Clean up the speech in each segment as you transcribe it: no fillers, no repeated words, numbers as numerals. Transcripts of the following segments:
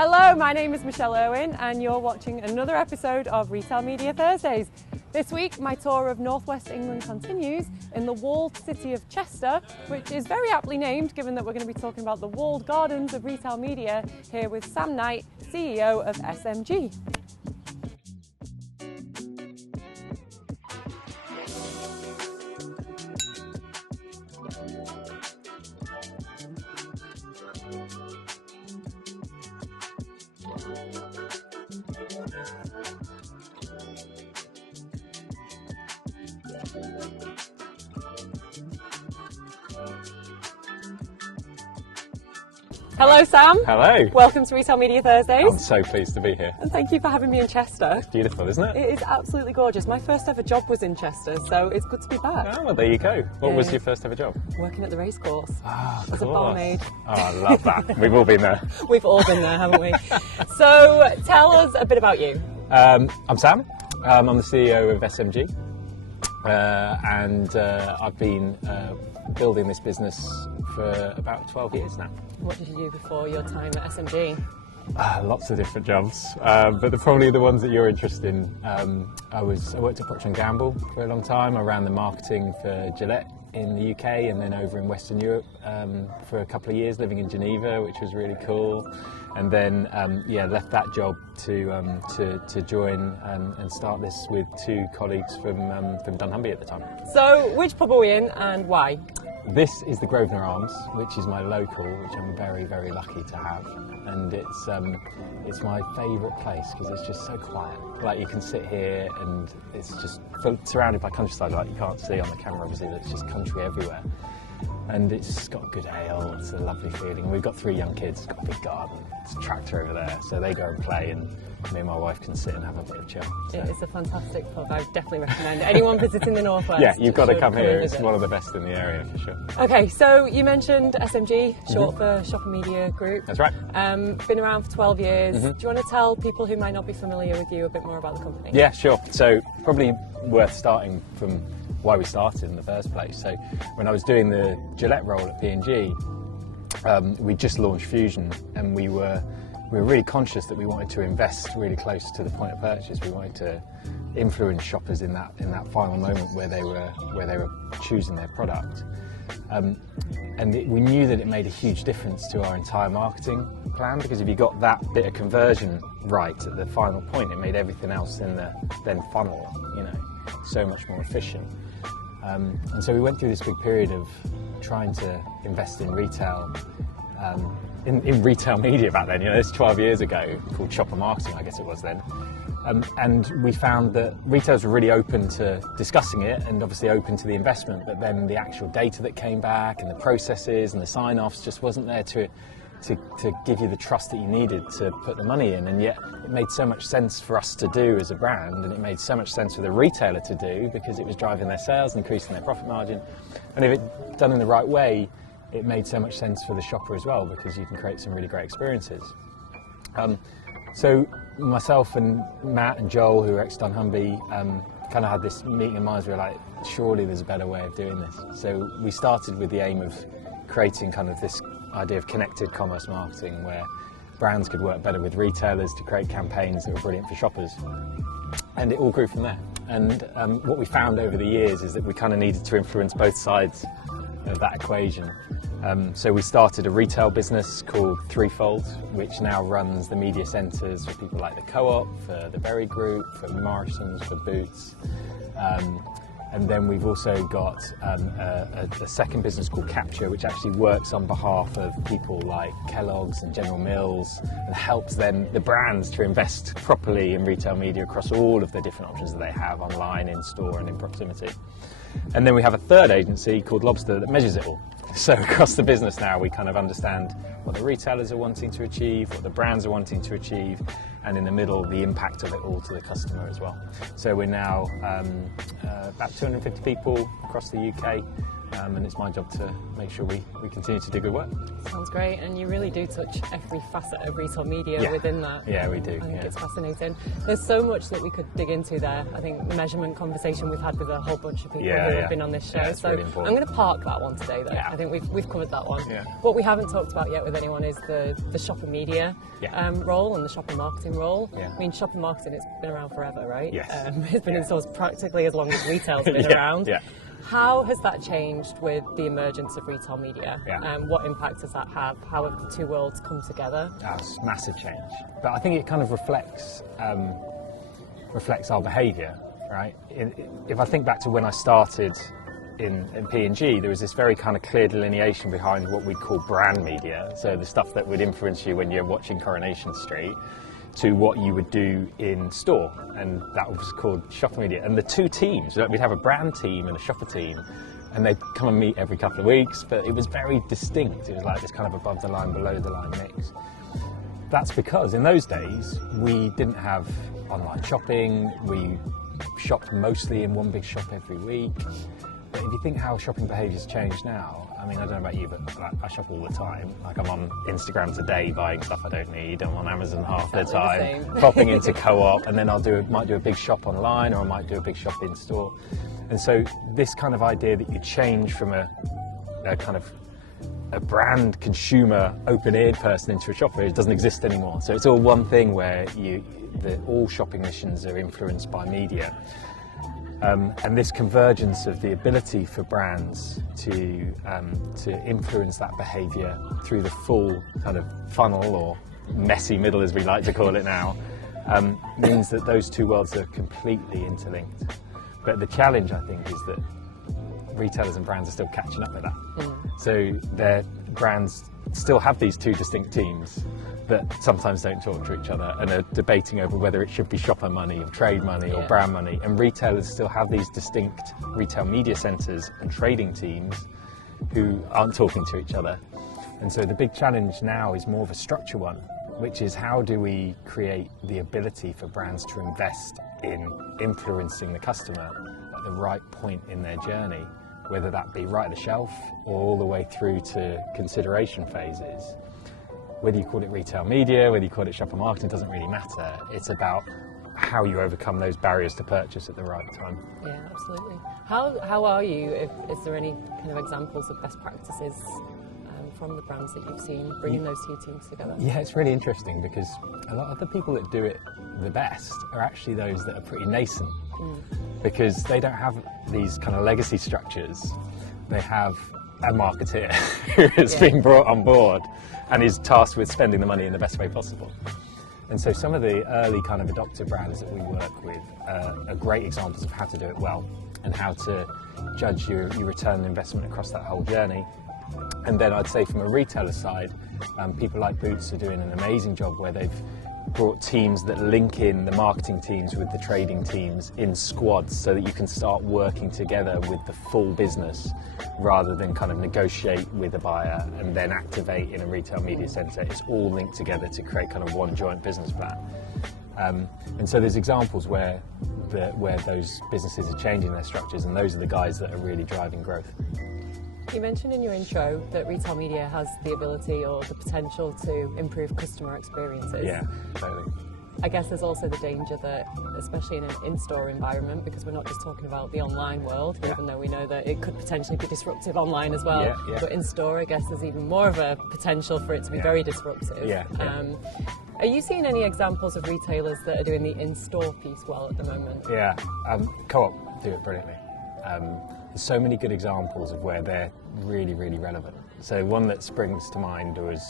Hello, my name is Michelle Irwin and you're watching another episode of Retail Media Thursdays. This week my tour of Northwest England continues in the walled city of Chester, which is very aptly named given that we're going to be talking about the walled gardens of retail media here with Sam Knight, CEO of SMG. Hello Sam. Hello. Welcome to Retail Media Thursdays. I'm so pleased to be here. And thank you for having me in Chester. It's beautiful, isn't it? It is absolutely gorgeous. My first ever job was in Chester, so it's good to be back. Oh, well, there you go. What was your first ever job? Working at the racecourse. As a barmaid. Oh, I love that. We've all been there. We've all been there, haven't we? So tell us a bit about you. I'm Sam. I'm the CEO of SMG. And I've been building this business for about 12 years now. What did you do before your time at SMG? Lots of different jobs, but probably the ones that you're interested in. I worked at Procter & Gamble for a long time. I ran the marketing for Gillette in the UK and then over in Western Europe for a couple of years, living in Geneva, which was really cool. And then left that job to join and start this with two colleagues from dunnhumby at the time. So which pub are we in and why? This is the Grosvenor Arms, which is my local, which I'm very, very lucky to have. And it's my favourite place because it's just so quiet. Like you can sit here and it's just surrounded by countryside, like you can't see on the camera obviously, there's just country everywhere. And it's got good ale, it's a lovely feeling. We've got 3 young kids, got a big garden, it's a tractor over there, so they go and play and me and my wife can sit and have a bit of chill. So. It's a fantastic pub, I would definitely recommend anyone visiting the Northwest. Yeah, you've got to come here, it's one of the best in the area for sure. Okay, so you mentioned SMG, short for Shopper Media Group. That's right. Been around for 12 years. Do you want to tell people who might not be familiar with you a bit more about the company? Yeah, sure. So probably worth starting from why we started in the first place. So when I was doing the Gillette role at P&G, we just launched Fusion and we were really conscious that we wanted to invest really close to the point of purchase. We wanted to influence shoppers in that final moment where they were choosing their product. We knew that it made a huge difference to our entire marketing plan, because if you got that bit of conversion right at the final point, it made everything else in the then funnel, so much more efficient. And so we went through this big period of trying to invest in retail, in retail media back then. It's 12 years ago, called shopper marketing, I guess it was then. And we found that retailers were really open to discussing it and obviously open to the investment, but then the actual data that came back and the processes and the sign-offs just wasn't there to give you the trust that you needed to put the money in. And yet it made so much sense for us to do as a brand, and it made so much sense for the retailer to do because it was driving their sales, increasing their profit margin. And if it done in the right way, it made so much sense for the shopper as well, because you can create some really great experiences. So myself and Matt and Joel, who are ex-dunnhumby, kind of had this meeting in minds. We were like, surely there's a better way of doing this. So we started with the aim of creating kind of this idea of connected commerce marketing, where brands could work better with retailers to create campaigns that were brilliant for shoppers. And it all grew from there. And what we found over the years is that we kind of needed to influence both sides of that equation. So we started a retail business called Threefold, which now runs the media centres for people like the Co-op, for the Berry Group, for Morrison's, for Boots. And then we've also got a second business called Capture, which actually works on behalf of people like Kellogg's and General Mills and helps them, the brands, to invest properly in retail media across all of the different options that they have online, in store and in proximity. And then we have a third agency called Lobster that measures it all. So across the business now we kind of understand what the retailers are wanting to achieve, what the brands are wanting to achieve, and in the middle the impact of it all to the customer as well. So we're now about 250 people across the UK, and it's my job to make sure we continue to do good work. Sounds great, and you really do touch every facet of retail media within that. Yeah, we do. I think it's fascinating. There's so much that we could dig into there. I think the measurement conversation we've had with a whole bunch of people who have been on this show. So really I'm going to park that one today, though. I think we've covered that one. What we haven't talked about yet with anyone is the shopper media role and the shopper marketing role. I mean, shopper marketing, it's been around forever, right? Yes. It's been in stores practically as long as retail's been around. How has that changed with the emergence of retail media? What impact does that have? How have the two worlds come together? That's massive change. But I think it kind of reflects our behaviour, right? If I think back to when I started in P&G, there was this very kind of clear delineation behind what we call brand media, so the stuff that would influence you when you're watching Coronation Street, to what you would do in store, and that was called shopper media. And the two teams, we'd have a brand team and a shopper team, and they'd come and meet every couple of weeks, but it was very distinct. It was like this kind of above the line, below the line mix. That's because in those days we didn't have online shopping, we shopped mostly in one big shop every week. But if you think how shopping behaviour's changed now, I mean, I don't know about you, but I shop all the time. Like, I'm on Instagram today buying stuff I don't need. I'm on Amazon half the time, popping into Co-op, and then might do a big shop online, or I might do a big shop in store. And so this kind of idea that you change from a kind of a brand consumer open-eared person into a shopper, it doesn't exist anymore. So it's all one thing where all shopping missions are influenced by media. And this convergence of the ability for brands to influence that behaviour through the full kind of funnel, or messy middle as we like to call it now, means that those two worlds are completely interlinked. But the challenge, I think, is that retailers and brands are still catching up with that. So their brands still have these two distinct teams that sometimes don't talk to each other and are debating over whether it should be shopper money or trade money or brand money, and retailers still have these distinct retail media centres and trading teams who aren't talking to each other. And so the big challenge now is more of a structure one, which is how do we create the ability for brands to invest in influencing the customer at the right point in their journey, whether that be right at the shelf or all the way through to consideration phases. Whether you call it retail media, whether you call it shopper marketing, doesn't really matter. It's about how you overcome those barriers to purchase at the right time. Yeah, absolutely. How are you, is there any kind of examples of best practices from the brands that you've seen, bringing those two teams together? Yeah, it's really interesting, because a lot of the people that do it the best are actually those that are pretty nascent, because they don't have these kind of legacy structures. They have a marketeer who has been brought on board and is tasked with spending the money in the best way possible. And so some of the early kind of adopter brands that we work with are great examples of how to do it well and how to judge your return on investment across that whole journey. And then I'd say from a retailer side, people like Boots are doing an amazing job where they've brought teams that link in the marketing teams with the trading teams in squads, so that you can start working together with the full business rather than kind of negotiate with a buyer and then activate in a retail media centre. It's all linked together to create kind of one joint business plan. And so there's examples where those businesses are changing their structures, and those are the guys that are really driving growth. You mentioned in your intro that retail media has the ability or the potential to improve customer experiences. Yeah, totally. I guess there's also the danger that, especially in an in-store environment, because we're not just talking about the online world, even though we know that it could potentially be disruptive online as well, but in-store, I guess there's even more of a potential for it to be very disruptive. Are you seeing any examples of retailers that are doing the in-store piece well at the moment? Yeah, Co-op do it brilliantly. There's so many good examples of where they're really, really relevant. So one that springs to mind was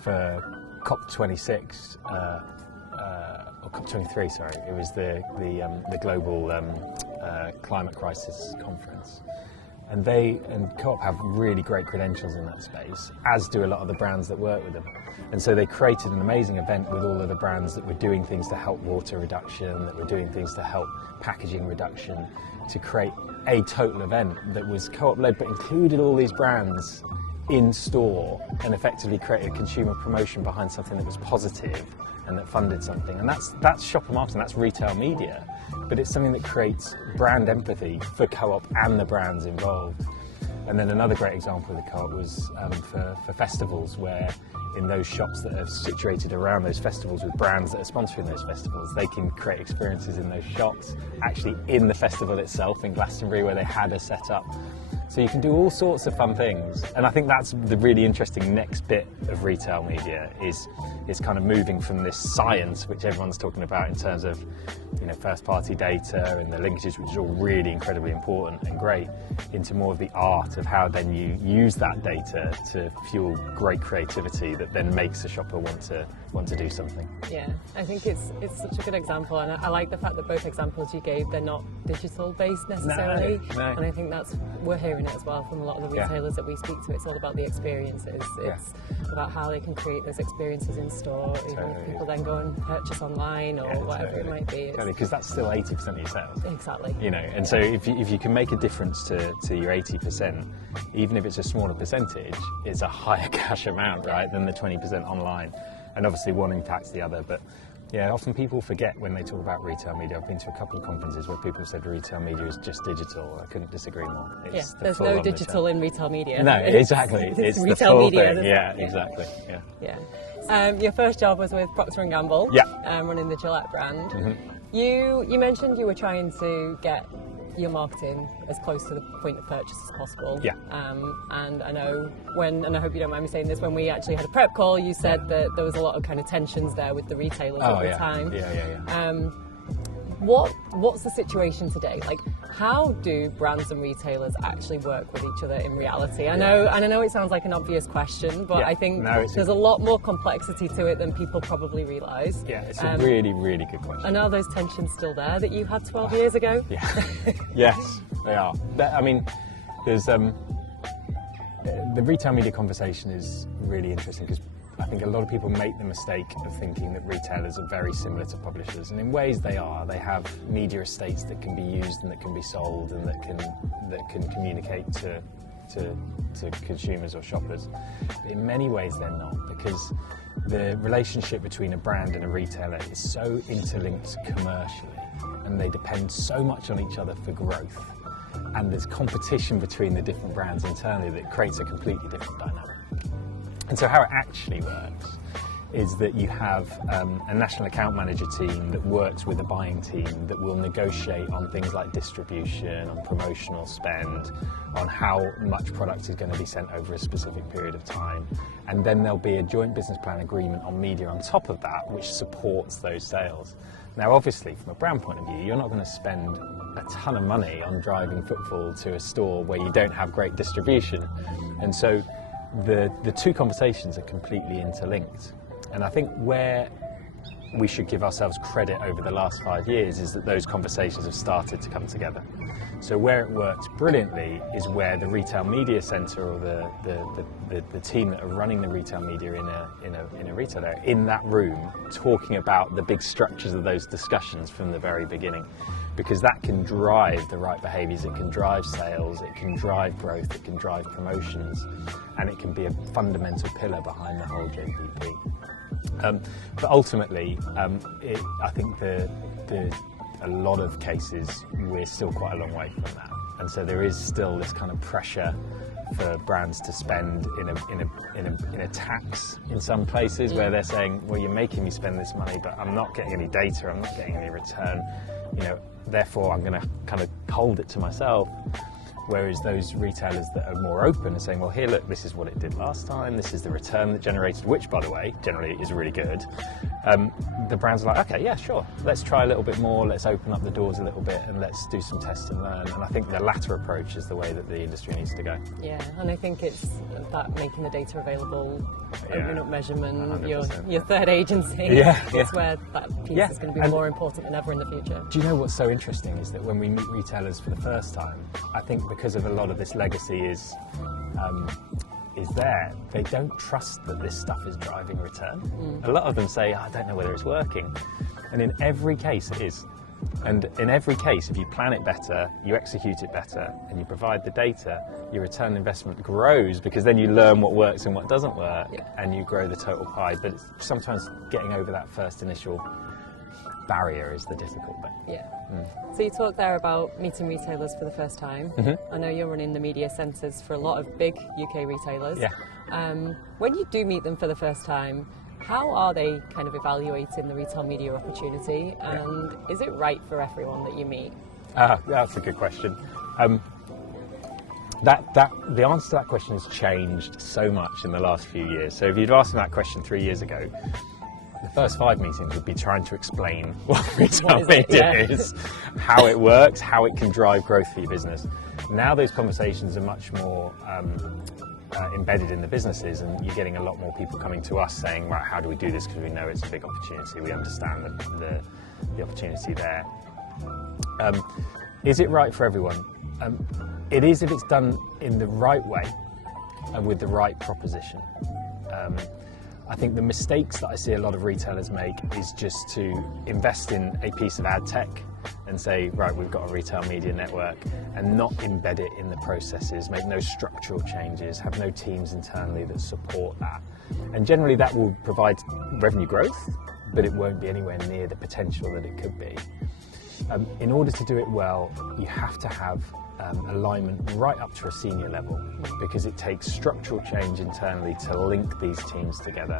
for COP26, or COP23, sorry. It was the global climate crisis conference. And Co-op have really great credentials in that space, as do a lot of the brands that work with them. And so they created an amazing event with all of the brands that were doing things to help water reduction, that were doing things to help packaging reduction, to create a total event that was Co-op led but included all these brands in store and effectively created consumer promotion behind something that was positive and that funded something. And that's shopper marketing, that's retail media. but it's something that creates brand empathy for Co-op and the brands involved. And then another great example of the Co-op was for festivals, where in those shops that are situated around those festivals with brands that are sponsoring those festivals, they can create experiences in those shops, actually in the festival itself in Glastonbury, where they had a setup. So you can do all sorts of fun things, and I think that's the really interesting next bit of retail media is kind of moving from this science, which everyone's talking about in terms of, you know, first-party data and the linkages, which is all really incredibly important and great, into more of the art of how then you use that data to fuel great creativity that then makes a shopper want to do something. Yeah, I think it's such a good example, and I like the fact that both examples you gave, they're not digital based necessarily. No. And I think we're hearing it as well from a lot of the retailers that we speak to. It's all about the experiences. It's about how they can create those experiences in store, even if people then go and purchase online or whatever it might be. Because that's still 80% of your sales. Exactly. You know, and so if you can make a difference to your 80%, even if it's a smaller percentage, it's a higher cash amount, right, than the 20% online. And obviously one impacts the other, but yeah, often people forget when they talk about retail media. I've been to a couple of conferences where people have said retail media is just digital. I couldn't disagree more. It's there's no digital in retail media. No, exactly. It's retail the full media. thing. Yeah, exactly. Yeah. Your first job was with Procter & Gamble. Yeah. Running the Gillette brand. Mm-hmm. You mentioned you were trying to get your marketing as close to the point of purchase as possible. Yeah. And I know and I hope you don't mind me saying this, when we actually had a prep call, you said that there was a lot of kind of tensions there with the retailers at the time. Yeah. What's the situation today? Like, how do brands and retailers actually work with each other in reality? I know it sounds like an obvious question, but I think there's a lot more complexity to it than people probably realise. Yeah, it's a really, really good question. And are those tensions still there that you had 12 years ago? Yeah. Yes, they are. I mean, there's the retail media conversation is really interesting because I think a lot of people make the mistake of thinking that retailers are very similar to publishers, and in ways they are. They have media estates that can be used and that can be sold and that can communicate to consumers or shoppers. But in many ways they're not, because the relationship between a brand and a retailer is so interlinked commercially, and they depend so much on each other for growth. And there's competition between the different brands internally that creates a completely different dynamic. And so how it actually works is that you have a national account manager team that works with a buying team that will negotiate on things like distribution, on promotional spend, on how much product is going to be sent over a specific period of time. And then there'll be a joint business plan agreement on media on top of that, which supports those sales. Now, obviously, from a brand point of view, you're not going to spend a ton of money on driving footfall to a store where you don't have great distribution. And so the two conversations are completely interlinked. And I think where we should give ourselves credit over the last 5 years is that those conversations have started to come together. So where it works brilliantly is where the retail media centre or the team that are running the retail media in a retailer in that room talking about the big structures of those discussions from the very beginning, because that can drive the right behaviours, it can drive sales, it can drive growth, it can drive promotions, and it can be a fundamental pillar behind the whole JPP. But ultimately, I think a lot of cases we're still quite a long way from that, and so there is still this kind of pressure for brands to spend in a tax in some places where they're saying, well, you're making me spend this money, but I'm not getting any data, I'm not getting any return, therefore I'm going to kind of hold it to myself. Whereas those retailers that are more open are saying, well, here, look, this is what it did last time, this is the return that generated, which, by the way, generally is really good. The brands are like, okay, yeah, sure, let's try a little bit more, let's open up the doors a little bit, and let's do some test and learn. And I think the latter approach is the way that the industry needs to go. Yeah, and I think it's that making the data available, opening up measurement, your third agency, is where that piece is going to be more important than ever in the future. Do you know what's so interesting is that when we meet retailers for the first time, I think because of a lot of this legacy is there, they don't trust that this stuff is driving return. A lot of them say, I don't know whether it's working. And in every case it is. And in every case, if you plan it better, you execute it better, and you provide the data, your return on investment grows, because then you learn what works and what doesn't work, and you grow the total pie. But it's sometimes getting over that first initial barrier is the difficult bit. Yeah. So you talked there about meeting retailers for the first time. I know you're running the media centres for a lot of big UK retailers. Yeah. When you do meet them for the first time, how are they kind of evaluating the retail media opportunity, and is it right for everyone that you meet? That's a good question. The answer to that question has changed so much in the last few years. So if you'd asked me that question 3 years ago, the first 5 meetings would be trying to explain what retail media is, how it works, how it can drive growth for your business. Now those conversations are much more embedded in the businesses, and you're getting a lot more people coming to us saying, right, how do we do this, because we know it's a big opportunity, we understand the opportunity there. Is it right for everyone? It is if it's done in the right way and with the right proposition. I think the mistakes that I see a lot of retailers make is just to invest in a piece of ad tech and say, right, we've got a retail media network, and not embed it in the processes, make no structural changes, have no teams internally that support that. And generally that will provide revenue growth, but it won't be anywhere near the potential that it could be. In order to do it well, you have to have alignment right up to a senior level, because it takes structural change internally to link these teams together.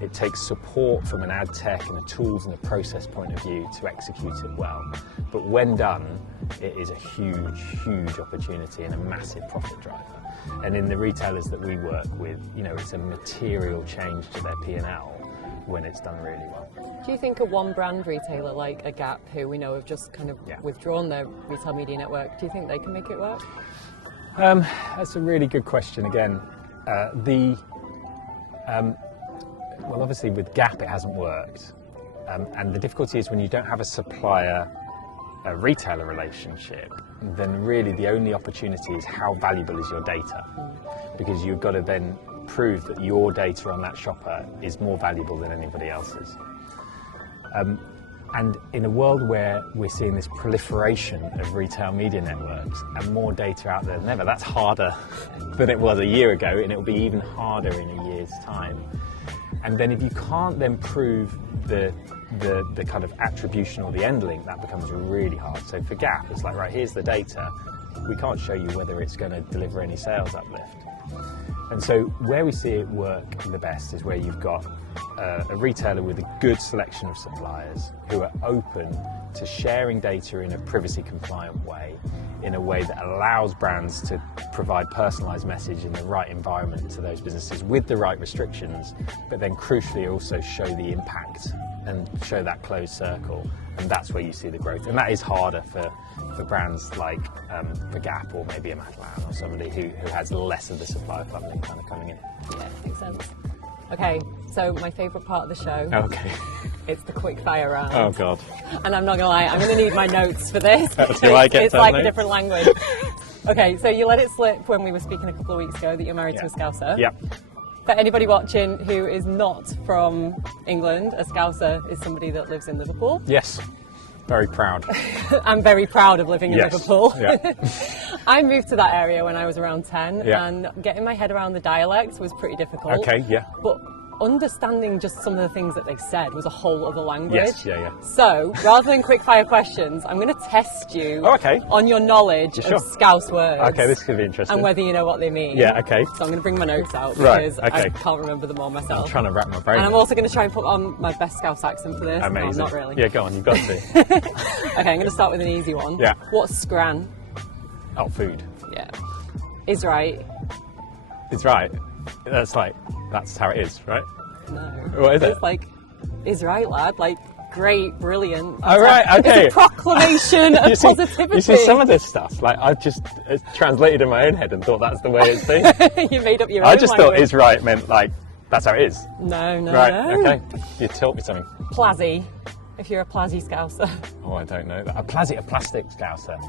It takes support from an ad tech and a tools and a process point of view to execute it well. But when done, it is a huge, huge opportunity and a massive profit driver. And in the retailers that we work with, it's a material change to their P&L when it's done really well. Do you think a one brand retailer like a Gap, who we know have just kind of withdrawn their retail media network, do you think they can make it work? That's a really good question again. Well, obviously with Gap it hasn't worked. And the difficulty is when you don't have a supplier-retailer relationship, then really the only opportunity is how valuable is your data. Because you've got to then prove that your data on that shopper is more valuable than anybody else's. And in a world where we're seeing this proliferation of retail media networks and more data out there than ever, that's harder than it was a year ago, and it will be even harder in a year's time. And then if you can't then prove the kind of attribution or the end link, that becomes really hard. So for Gap, it's like, right, here's the data. We can't show you whether it's going to deliver any sales uplift. And so where we see it work the best is where you've got a retailer with a good selection of suppliers who are open to sharing data in a privacy compliant way, in a way that allows brands to provide personalised message in the right environment to those businesses with the right restrictions, but then crucially also show the impact and show that closed circle. And that's where you see the growth. And that is harder for brands like the Gap or maybe a Matalan or somebody who has less of the supplier funding kind of coming in. Yeah, makes sense. Okay, so my favourite part of the show. Okay. It's the quick fire round. Oh God. And I'm not gonna lie, I'm gonna need my notes for this. Do I get it's like notes? A different language. Okay, so you let it slip when we were speaking a couple of weeks ago that you're married to a Scouser. Yep. For anybody watching who is not from England, a Scouser is somebody that lives in Liverpool. Yes. Very proud. I'm very proud of living in Liverpool. Yeah. I moved to that area when I was around 10, and getting my head around the dialect was pretty difficult. Okay, yeah. But understanding just some of the things that they said was a whole other language. Yes, yeah. So, rather than quick fire questions, I'm going to test you on your knowledge of Scouse words. Okay, this could be interesting. And whether you know what they mean. Yeah, okay. So I'm going to bring my notes out because I can't remember them all myself. I'm trying to wrap my brain. And I'm also going to try and put on my best Scouse accent for this. Amazing. No, not really. Yeah, go on, you've got to. Okay, I'm going to start with an easy one. Yeah. What's scran? Oh, food. Yeah. Is right. It's right. That's how it is, right? No. What is it? It's like, is right, lad. Like, great, brilliant. Oh, right, okay. It's a proclamation of positivity. You see, some of this stuff, I've just translated in my own head and thought that's the way it's been. You made up your own I just language. thought is right meant, that's how it is. No. Right, okay. You taught me something. Plazzy, if you're a plazzy Scouser. Oh, I don't know that. A plastic Scouser.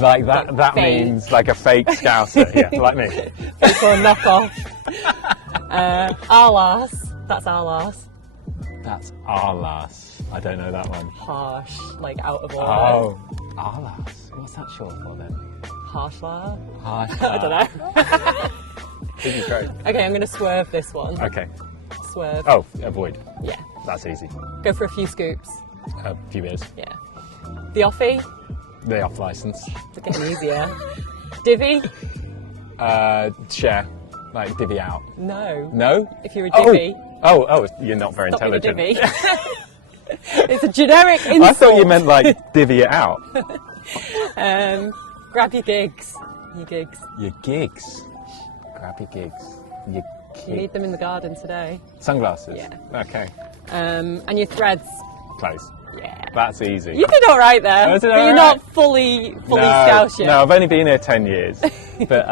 Like that means like a fake Scouser, yeah, like me. Fake or knockoff. Arlas. That's Arlas. That's Arlas. I don't know that one. Harsh, like out of order. Oh, Arlas. What's that short for then? Harshla? Harsh. I don't know. This is great. Okay, I'm going to swerve this one. Okay. Swerve. Oh, avoid. Yeah. That's easy. Go for a few scoops. A few beers. Yeah. The offie? The off license. It's getting easier. Divvy? Share. Like divvy out. No. No? If you're a divvy. Oh, you're not very Stop being a intelligent. divvy. It's a generic insult. I thought you meant like divvy it out. Grab your gigs. Your gigs. Your gigs. Grab your gigs. Your You need them in the garden today. Sunglasses? Yeah. Okay. And your threads. Close. Yeah. That's easy. You did all right there. I did but all you're right. not fully Scouse yet. No, I've only been here 10 years. But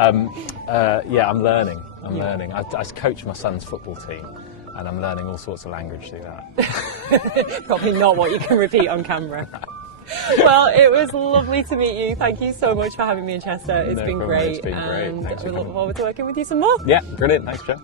yeah, I'm learning. I'm learning. I coach my son's football team, and I'm learning all sorts of language through that. Probably not what you can repeat on camera. Well, it was lovely to meet you. Thank you so much for having me in Chester. It's No been problem. great. It's been great. And Thanks for we look coming. forward to working with you some more. Yeah, brilliant. Thanks, Joe.